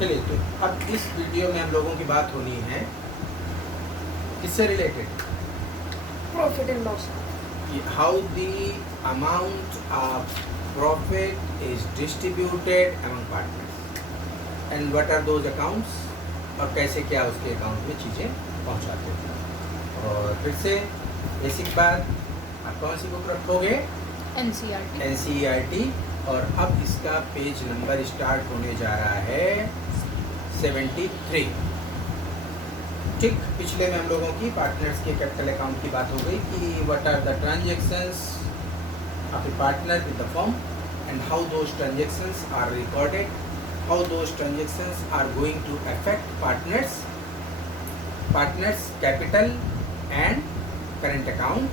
चलिए, तो अब इस वीडियो में हम लोगों की बात होनी है किससे related, profit and loss. How the amount of profit is distributed among partners and what are those accounts, और कैसे क्या उसके अकाउंट में चीज़ें पहुंचाते हैं। और फिर से बेसिक बात, आप कौन सी बुक रखोगे? NCERT। और अब इसका पेज नंबर स्टार्ट होने जा रहा है 73। ठीक, पिछले में हम लोगों की पार्टनर्स के कैपिटल अकाउंट की बात हो गई कि what are the transactions of a partner with the firm and how those transactions are recorded, how those transactions are going to affect partners capital and current account.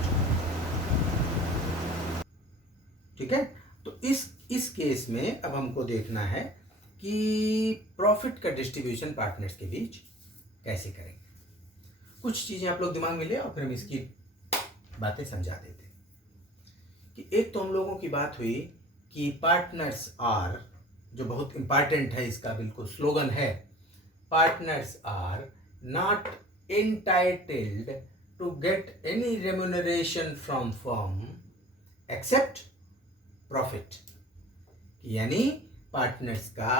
ठीक है, तो इस केस में अब हमको देखना है कि प्रॉफिट का डिस्ट्रीब्यूशन पार्टनर्स के बीच कैसे करेंगे। कुछ चीज़ें आप लोग दिमाग में ले और फिर हम इसकी बातें समझा देते हैं कि एक तो हम लोगों की बात हुई कि पार्टनर्स आर, जो बहुत इंपॉर्टेंट है, इसका बिल्कुल स्लोगन है, partners are not entitled to get any remuneration from firm except profit. यानी पार्टनर्स का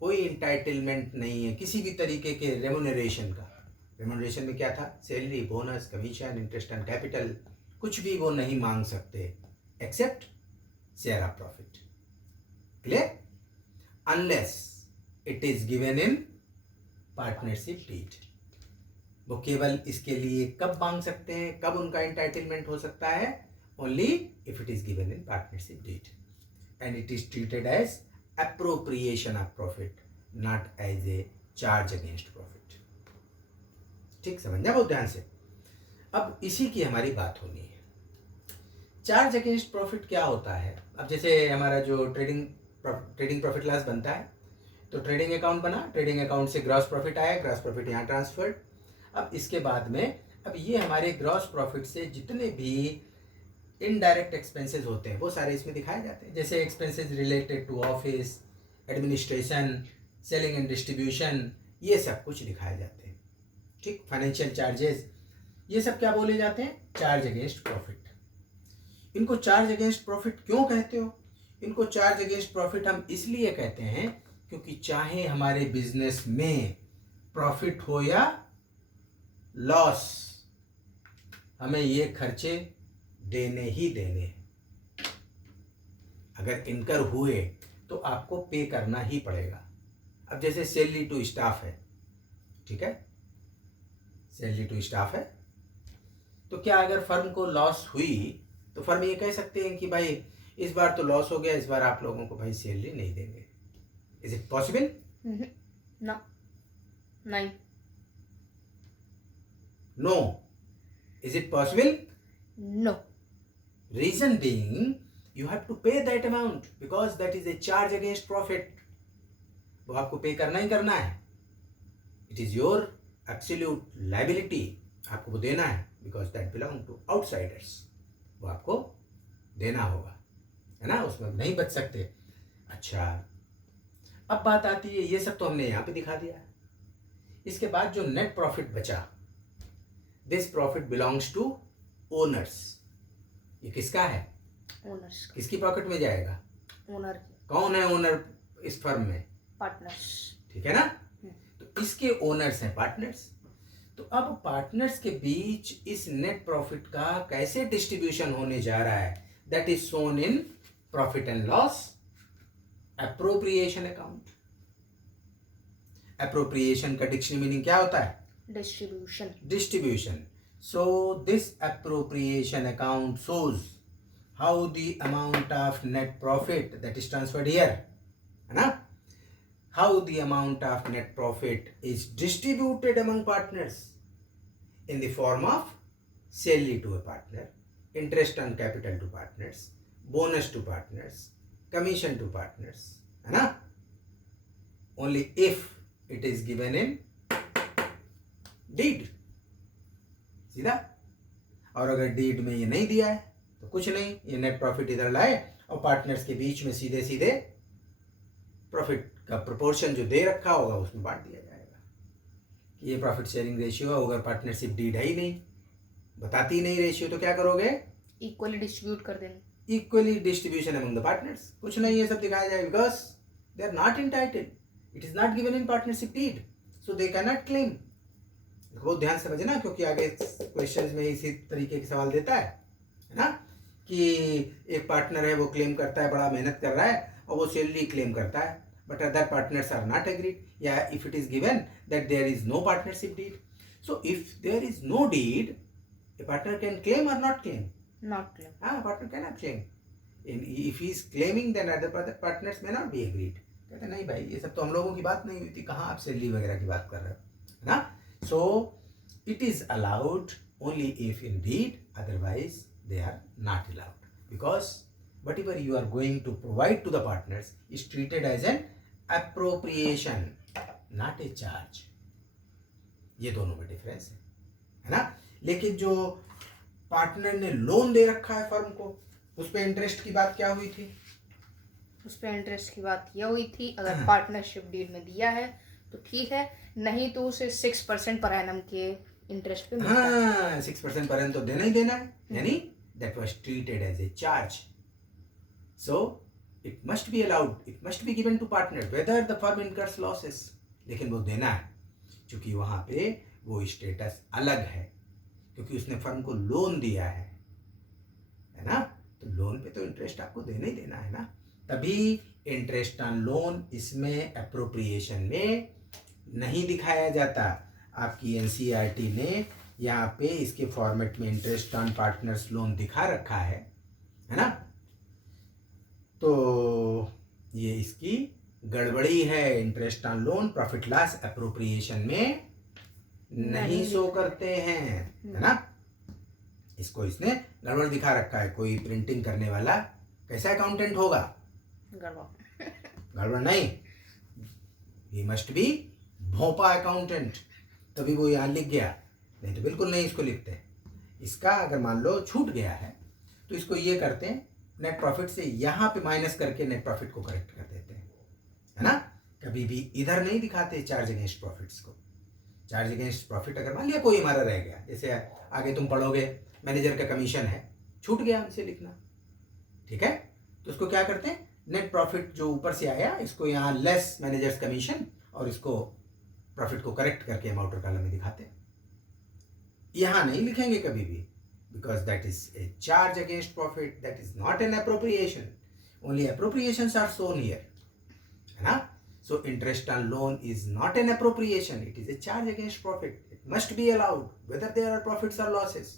कोई इंटाइटलमेंट नहीं है किसी भी तरीके के रेम्यूनरेशन का। रेम्यूनरेशन में क्या था? Salary, bonus, commission, interest on capital, कुछ भी वो नहीं मांग सकते except share of profit. Clear? Unless it is given in partnership deed. वो केवल इसके लिए कब मांग सकते हैं, कब उनका इंटाइटलमेंट हो सकता है? only if it is given in partnership deed and it is treated as appropriation of profit, not as a charge against profit। ठीक, समझना बहुत ध्यान से। अब इसी की हमारी बात होनी है। चार्ज अगेंस्ट प्रॉफिट क्या होता है? अब जैसे हमारा जो ट्रेडिंग प्रॉफिट लॉस बनता है, तो ट्रेडिंग अकाउंट बना, ट्रेडिंग अकाउंट से ग्रॉस प्रॉफिट आया, ग्रॉस प्रॉफिट यहाँ ट्रांसफर्ड। अब इसके बाद में अब ये हमारे ग्रॉस प्रॉफिट से जितने भी इनडायरेक्ट एक्सपेंसेस होते हैं वो सारे इसमें दिखाए जाते हैं, जैसे expenses related to office, administration, selling and distribution, ये सब कुछ दिखाए जाते हैं। ठीक, फाइनेंशियल चार्जेस, ये सब क्या बोले जाते हैं? Charge against profit. इनको चार्ज अगेंस्ट प्रॉफिट क्यों कहते हो? इनको चार्ज अगेंस्ट प्रॉफिट हम इसलिए कहते हैं क्योंकि चाहे हमारे बिजनेस में प्रॉफिट हो या लॉस, हमें ये खर्चे देने ही देने। अगर इनकर हुए तो आपको पे करना ही पड़ेगा। अब जैसे सैलरी टू स्टाफ है, ठीक है, सैलरी टू स्टाफ है, तो क्या अगर फर्म को लॉस हुई तो फर्म ये कह सकते हैं कि भाई इस बार तो लॉस हो गया, इस बार आप लोगों को भाई सैलरी नहीं देंगे। Is it possible? नो, नहीं, no. Is it possible? No. Reason being, you have to pay that amount because that is a charge against profit. वो आपको पे करना ही करना है। It is your absolute liability. आपको वो देना है because that belong to outsiders. वो आपको देना होगा, है ना, उसमें नहीं बच सकते। अच्छा, अब बात आती है, ये सब तो हमने यहाँ पे दिखा दिया है। इसके बाद जो नेट प्रॉफिट बचा, this profit belongs to owners. ये किसका है? ओनर्स। किसकी पॉकेट में जाएगा? ओनर। कौन है ओनर इस फर्म में? पार्टनर्स। ठीक है ना, तो इसके ओनर्स हैं पार्टनर्स। तो अब पार्टनर्स के बीच इस नेट प्रॉफिट का कैसे डिस्ट्रीब्यूशन होने जा रहा है, that is shown in profit and loss appropriation account. Appropriation का डिक्शनरी मीनिंग क्या होता है? Distribution. Distribution. So this appropriation account shows how the amount of net profit that is transferred here, है ना, how the amount of net profit is distributed among partners in the form of salary to a partner, interest on capital to partners, bonus to partners, commission to partners, है ना, only if it is given in deed। सीधा। और अगर deed में ये नहीं दिया है तो कुछ नहीं, ये नेट प्रॉफिट इधर लाए और पार्टनर्स के बीच में सीधे सीधे प्रॉफिट का प्रोपोर्शन जो दे रखा होगा उसमें बांट दिया जाएगा। ये प्रॉफिट शेयरिंग रेशियो है, अगर पार्टनरशिप डीड है ही नहीं, बताती ही नहीं रेशियो, तो क्या करोगे? इक्वली डिस्ट्रीब्यूट कर देंगे। Equally distribution among the partners, कुछ नहीं ये सब दिखाया जाए, because they are not entitled, it is not given in partnership deed, so they can not claim. बहुत ध्यान से समझना, क्योंकि आगे क्वेश्चंस में इसी तरीके के सवाल देता है ना, कि एक पार्टनर है वो क्लेम करता है, बड़ा मेहनत कर रहा है और वो सैलरी क्लेम करता है, but other partners are not agreed, या if it is given that there is no partnership deed, so if there is no deed a partner can claim or not claim? Not claim. Partner cannot claim. If he is claiming, then other partners may not be agreed. कहते नहीं भाई, ये सब तो हम लोगों की बात नहीं हुई थी, कहाँ आप सैलरी वगैरह की बात कर रहे हो, है ना? So it is allowed only if in deed, otherwise they are not allowed, because whatever you are going to provide to the partners is treated as an appropriation, not a charge. ये दोनों में difference है ना? लेकिन जो partner ने loan दे रखा है फर्म को, उस पे इंटरेस्ट की बात क्या हुई थी? उस पे इंटरेस्ट की बात यह हुई थी, अगर पार्टनरशिप डीड में दिया है तो ठीक है, नहीं तो उसे 6% पर एनम के इंटरेस्ट पे मिलता है। हाँ, 6% पर एनम तो देना ही देना है, यानी that was treated as a charge, so it must be allowed, it must be given to partner whether the firm incurs losses, लेकिन वो देना है, क्योंकि वहां पे वो स्टेटस अलग है, क्योंकि उसने फर्म को लोन दिया है ना, तो लोन पे तो इंटरेस्ट आपको देना ही देना है ना, तभी इंटरेस्ट ऑन लोन इसमें अप्रोप्रिएशन में नहीं दिखाया जाता। आपकी एनसीईआरटी ने यहाँ पे इसके फॉर्मेट में इंटरेस्ट ऑन पार्टनर्स लोन दिखा रखा है ना, तो ये इसकी गड़बड़ी है। Interest on loan profit loss appropriation में नहीं शो करते हैं, है ना, इसको इसने गड़बड़ दिखा रखा है। कोई प्रिंटिंग करने वाला कैसा अकाउंटेंट होगा? गड़बड़ नहीं, he must be Bhopa accountant, तभी वो यहाँ लिख गया, नहीं तो बिल्कुल नहीं इसको लिखते। इसका अगर मान लो छूट गया है तो इसको ये करते हैं, नेट प्रॉफिट से यहाँ पे माइनस करके नेट प्रॉफिट को करेक्ट कर देते हैं, है ना, कभी भी इधर नहीं दिखाते चार्ज अगेंस्ट प्रॉफिट्स को। चार्ज अगेंस्ट प्रॉफिट अगर मान लिया कोई हमारा रह गया, जैसे आगे तुम पढ़ोगे मैनेजर का कमीशन है, छूट गया हमसे लिखना, ठीक है, तो उसको क्या करते हैं, नेट प्रॉफिट जो ऊपर से आया इसको यहाँ लेस मैनेजर्स कमीशन, और इसको प्रॉफिट को करेक्ट करके हम आउटर कॉलम में दिखाते हैं। यहाँ नहीं लिखेंगे कभी भी, because that is a charge against profit, that is not an appropriation, only appropriations are shown here, है ना। So interest on loan is not an appropriation, it is a charge against profit. It must be allowed whether there are profits or losses,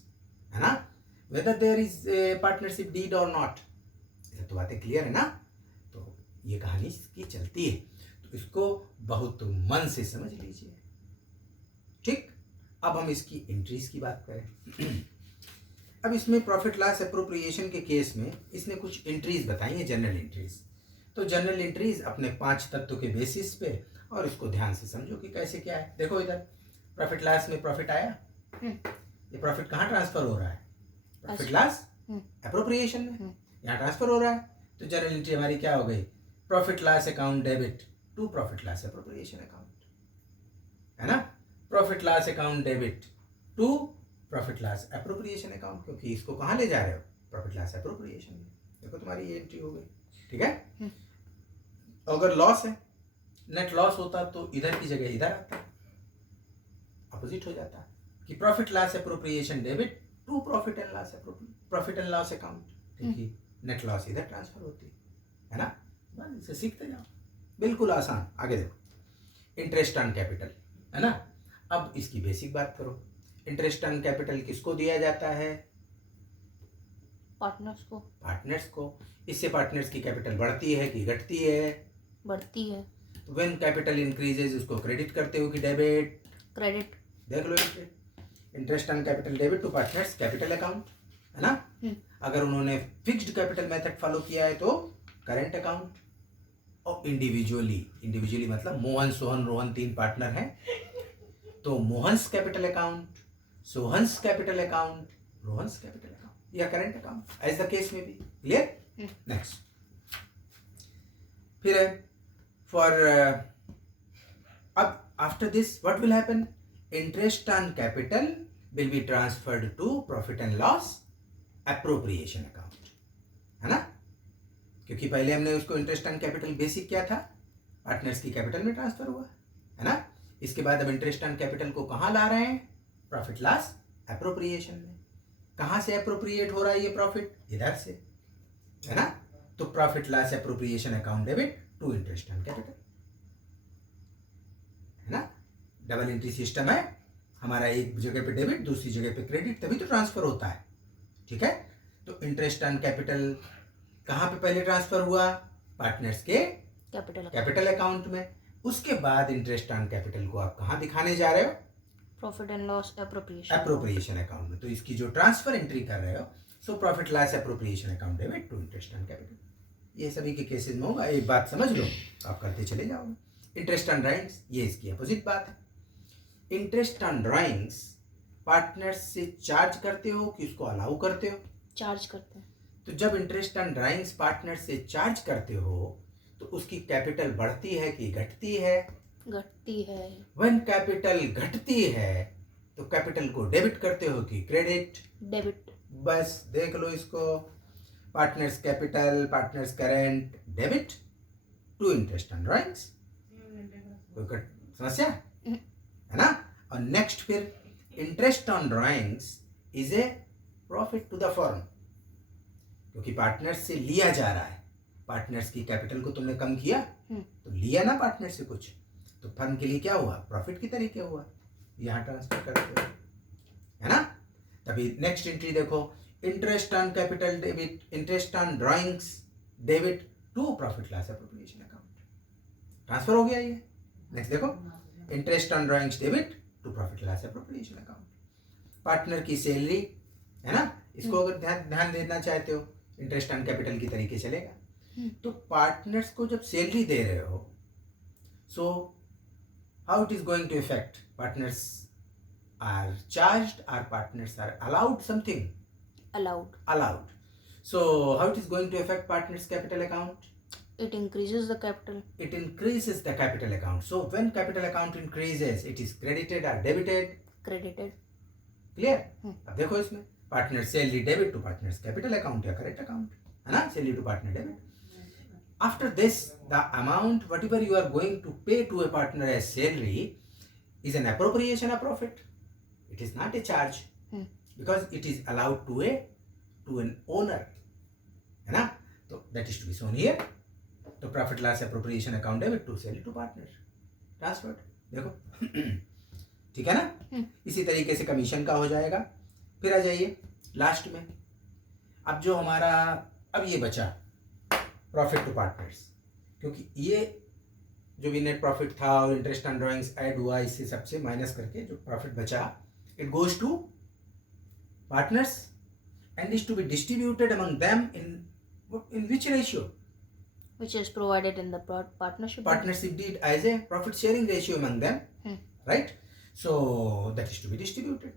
है ना, whether there is a partnership deed or not. ये तो बातें clear है ना, तो ये कहानी इसकी चलती है, तो इसको बहुत मन से समझ लीजिए, ठीक। अब हम इसकी एंट्रीज की बात करें। अब इसमें प्रॉफिट लॉस अप्रोप्रिएशन के केस में इसने कुछ एंट्रीज बताई हैं, जनरल एंट्रीज। तो जनरल एंट्रीज अपने 5 तत्वों के बेसिस पे, और इसको ध्यान से समझो कि कैसे क्या है। देखो इधर प्रॉफिट लॉस में प्रॉफिट आया, ये प्रॉफिट कहाँ ट्रांसफर हो रहा है? प्रॉफिट लॉस अप्रोप्रिएशन में, यहाँ ट्रांसफर हो रहा है। तो जनरल एंट्री हमारी क्या हो गई? Profit loss account debit to profit loss appropriation account, है ना, profit loss account debit to profit loss appropriation account, क्योंकि इसको कहाँ ले जा रहे हो? प्रॉफिट लॉस अप्रोप्रिएशन में। देखो तुम्हारी ये एंट्री हो गई, ठीक है। अगर लॉस है, नेट लॉस होता तो इधर की जगह इधर आता, अपोजिट हो जाता कि profit loss appropriation debit to profit and loss account, क्योंकि नेट लॉस इधर ट्रांसफर होती है ना। बस इसे सीखते जाओ, बिल्कुल आसान। आगे देखो, इंटरेस्ट ऑन कैपिटल, है ना। अब इसकी बेसिक बात करो, इंटरेस्ट ऑन कैपिटल किसको दिया जाता है? पार्टनर्स को। इससे पार्टनर्स की कैपिटल बढ़ती है कि घटती है? बढ़ती है। व्हेन कैपिटल इंक्रीजेज उसको क्रेडिट करते हो कि डेबिट? क्रेडिट। देख लो, interest on capital debit to partners capital account, है ना। अगर उन्होंने फिक्स्ड कैपिटल मेथड फॉलो किया है तो करेंट अकाउंट, और इंडिविजुअली मतलब मोहन, सोहन, रोहन 3 पार्टनर हैं, तो Mohan's capital account, Sohan's capital account, Rohan's capital account, या current account, as the case में भी। क्लियर? नेक्स्ट फिर है फॉर अब after this what will happen, interest on capital will be transferred to profit and loss appropriation account, है ना, क्योंकि पहले हमने उसको इंटरेस्ट ऑन कैपिटल बेसिक क्या था, पार्टनर्स की कैपिटल में ट्रांसफर हुआ, है ना। इसके बाद अब इंटरेस्ट ऑन कैपिटल को कहाँ ला रहे हैं, प्रॉफिट लॉस एप्रोप्रिएशन में। कहाँ से एप्रोप्रिएट हो रहा है ये प्रॉफिट, इधर से, है ना। तो profit loss appropriation account debit to interest on capital, है ना। डबल एंट्री सिस्टम है हमारा, एक जगह पे डेबिट दूसरी जगह पे क्रेडिट, तभी तो ट्रांसफर होता है, ठीक है। तो इंटरेस्ट ऑन कैपिटल कहाँ पे पहले ट्रांसफर हुआ, पार्टनर्स के कैपिटल अकाउंट में। उसके बाद इंटरेस्ट ऑन कैपिटल को आप कहाँ दिखाने जा रहे हो, profit and loss appropriation account में। तो इसकी जो ट्रांसफर एंट्री कर रहे हो, so profit loss appropriation account debit to interest on capital. ये सभी के केसेस में होगा, एक बात समझ लो, आप करते चले जाओगे। इंटरेस्ट ऑन ड्राइंग्स, ये इसकी अपोजिट बात है। इंटरेस्ट ऑन ड्राइंग्स पार्टनर्स से चार्ज करते हो कि उसको अलाउ करते हो, चार्ज करते हैं। तो जब इंटरेस्ट ऑन ड्राइंग्स पार्टनर से चार्ज करते हो तो उसकी कैपिटल बढ़ती है कि घटती है, घटती है। व्हेन कैपिटल घटती है तो कैपिटल को डेबिट करते हो कि क्रेडिट, डेबिट। बस देख लो इसको, partners capital, partners current, debit to interest on drawings. कोई समस्या है ना। और नेक्स्ट फिर interest on drawings is a profit to the firm, क्योंकि पार्टनर्स से लिया जा रहा है, पार्टनर्स की कैपिटल को तुमने कम किया तो लिया ना पार्टनर से कुछ, तो फर्म के लिए क्या हुआ, प्रॉफिट की तरीके हुआ, यहाँ ट्रांसफर करते हो, है ना। तभी नेक्स्ट एंट्री देखो, interest on capital debit, interest on drawings debit to profit loss appropriation account, transfer हो गया ये। नेक्स्ट देखो, interest on drawings debit to profit loss appropriation account. Partner की सैलरी, है ना, इसको अगर ध्यान देना चाहते हो, इंटरेस्ट ऑन कैपिटल की तरीके चलेगा। तो पार्टनर्स को जब सैलरी दे रहे हो, so how it is going to effect, partners are charged और partners are allowed something, allowed. So how it is going to affect partners capital account? It increases the capital. It increases the capital account. So when capital account increases, it is credited or debited? Credited. Clear? अब देखो इसमें partner salary debit to partners capital account या current account, है ना, salary to partner debit. After this, the amount whatever you are going to pay to a partner as salary is an appropriation of profit. It is not a charge because it is allowed to an owner, है ना। तो that is to be shown here. तो profit loss appropriation account debit to salary to partner transferred, देखो ठीक है ना। इसी तरीके से कमीशन का हो जाएगा। फिर आ जाइए लास्ट में, अब जो हमारा अब ये बचा प्रॉफिट टू पार्टनर्स, क्योंकि ये जो भी नेट प्रॉफिट था और इंटरेस्ट ऑन ड्राइंग्स ऐड हुआ, इससे सबसे माइनस करके जो प्रॉफिट बचा, it goes to partners and is to be distributed among them in which ratio? Which is provided in the partnership deed as a profit sharing ratio among them, right? So that is to be distributed.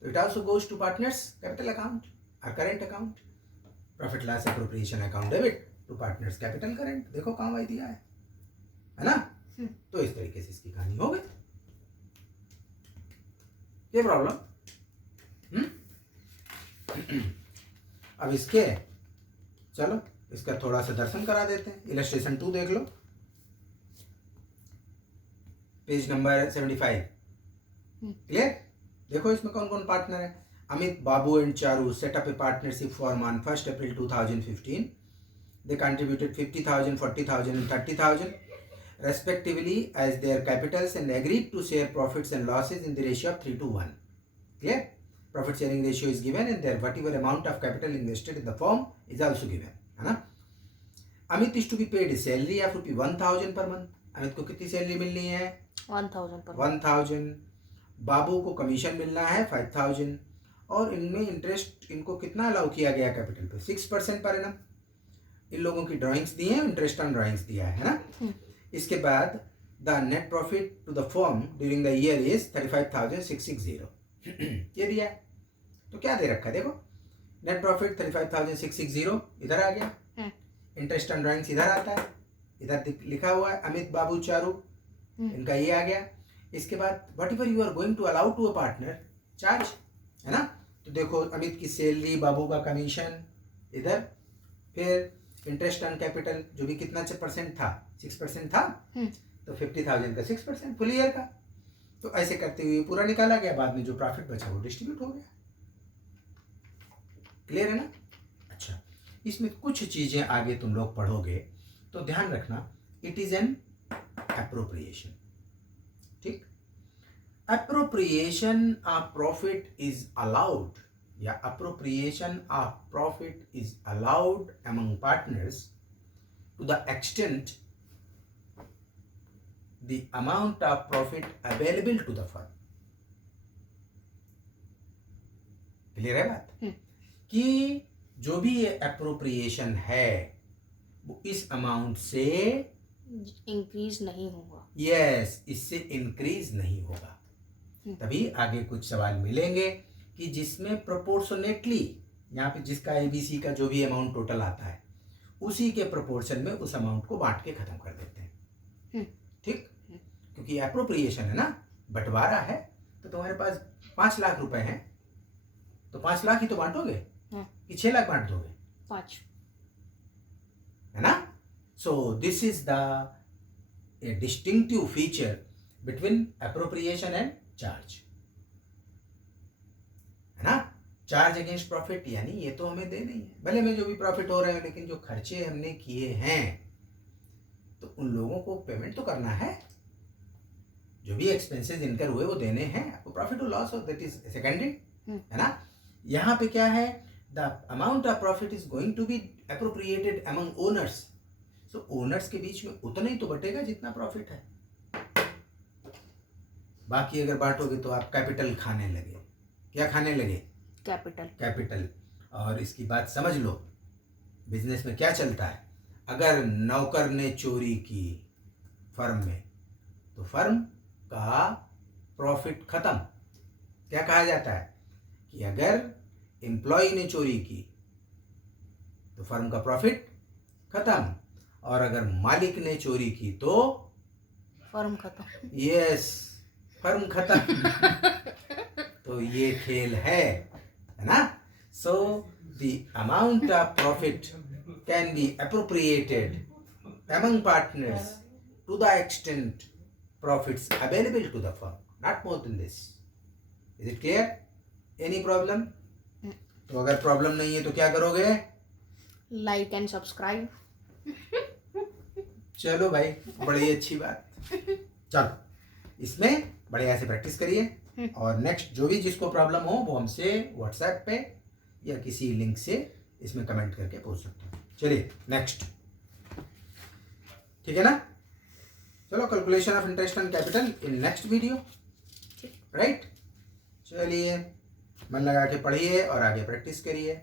So it also goes to partners capital account or current account. Profit loss appropriation account debit to partners capital current. देखो कहाँ भाई दिया है ना। तो इस तरीके से इसकी कहानी हो गई। ये प्रॉब्लम अब इसके चलो इसका थोड़ा सा दर्शन करा देते हैं। इलस्ट्रेशन 2 देख लो, पेज नंबर 75। क्लियर? देखो इसमें कौन कौन पार्टनर है। Amit, Babu and Charu set up a partnership firm on 1 April 2015. They contributed 50,000, 40,000 and 30,000 respectively as their capitals and agreed to share profits and losses in the ratio of 3:1. Clear? Profit sharing ratio is given and their whatever amount of capital invested in the firm is also given, है ना। Amit is to be paid a salary of ₹1,000 per month. Amit को कितनी salary मिलनी है? 1,000 पर 1,000। बाबू को commission मिलना है 5,000 और इनमें इंटरेस्ट इनको कितना अलाउ किया गया कैपिटल पे? 6% पर एनम। इन लोगों की ड्राइंग्स दी है, इंटरेस्ट ऑन ड्राइंग्स दिया है ना। इसके बाद the net profit to the firm during the year is 35,660 ये दिया है। तो क्या दे रखा है देखो, नेट प्रॉफिट 35,660 इधर आ गया, इंटरेस्ट ऑन ड्राइंग्स इधर आता है, इधर लिखा हुआ है अमित बाबू चारू, इनका ये आ गया। इसके बाद whatever you are going to allow to a partner charge, है ना। तो देखो अमित की सैलरी, बाबू का कमीशन इधर, फिर इंटरेस्ट ऑन कैपिटल जो भी कितना परसेंट था, 6% था, तो 50,000 का 6% फुल ईयर का। तो ऐसे करते हुए पूरा निकाला गया, बाद में जो प्रॉफिट बचा वो डिस्ट्रीब्यूट हो गया। क्लियर है ना। अच्छा, इसमें कुछ चीजें आगे तुम लोग पढ़ोगे तो ध्यान रखना, इट इज एन एप्रोप्रिएशन। ठीक, appropriation of profit is allowed, या appropriation of profit is allowed among partners to the extent the amount of profit available to the firm। Clear है बात कि जो भी ये एप्रोप्रिएशन है वो इस अमाउंट से इंक्रीज नहीं होगा। यस, इससे इंक्रीज नहीं होगा। तभी आगे कुछ सवाल मिलेंगे कि जिसमें प्रोपोर्शनेटली, यहाँ पे जिसका एबीसी का जो भी अमाउंट टोटल आता है उसी के प्रोपोर्शन में उस अमाउंट को बांट के खत्म कर देते हैं। ठीक, क्योंकि एप्रोप्रिएशन है ना, बंटवारा है। तो तुम्हारे पास 5 लाख रुपए हैं तो 5 लाख ही तो बांटोगे कि 6 लाख बांट दोगे? 5, है ना। So this is the distinctive feature between appropriation and charge, है ना। चार्ज अगेंस्ट प्रॉफिट, यानी ये तो हमें दे नहीं है, भले में जो भी प्रॉफिट हो रहे हैं, लेकिन जो खर्चे हमने किए हैं तो उन लोगों को पेमेंट तो करना है। जो भी एक्सपेंसेस इनकर हुए वो देने हैं, आपको प्रॉफिट और लॉस हो, दैट इज सेकेंडरी, है ना। यहाँ पे क्या है, the amount of profit is going to be appropriated among owners. So owners के बीच में उतना ही तो बटेगा जितना प्रॉफिट है। बाकी अगर बांटोगे तो आप कैपिटल खाने लगे। क्या खाने लगे? कैपिटल। और इसकी बात समझ लो, बिजनेस में क्या चलता है, अगर नौकर ने चोरी की फर्म में तो फर्म का प्रॉफिट खत्म। क्या कहा जाता है कि अगर एम्प्लॉय ने चोरी की तो फर्म का प्रॉफिट खत्म, और अगर मालिक ने चोरी की तो फर्म खत्म। यस, फर्म खत्म। तो ये खेल है ना। So the amount of profit can be appropriated among partners to the extent profits available to the firm, not more than this. Is it clear? Any problem? तो अगर प्रॉब्लम नहीं है तो क्या करोगे? Like and subscribe. चलो भाई, बड़ी अच्छी बात। चलो, इसमें बढ़िया से प्रैक्टिस करिए, और नेक्स्ट जो भी जिसको प्रॉब्लम हो वो हमसे व्हाट्सएप पे या किसी लिंक से इसमें कमेंट करके पूछ सकते हो। चलिए नेक्स्ट, ठीक है ना। चलो, calculation of interest on capital in next video, right. चलिए, मन लगा के पढ़िए और आगे प्रैक्टिस करिए।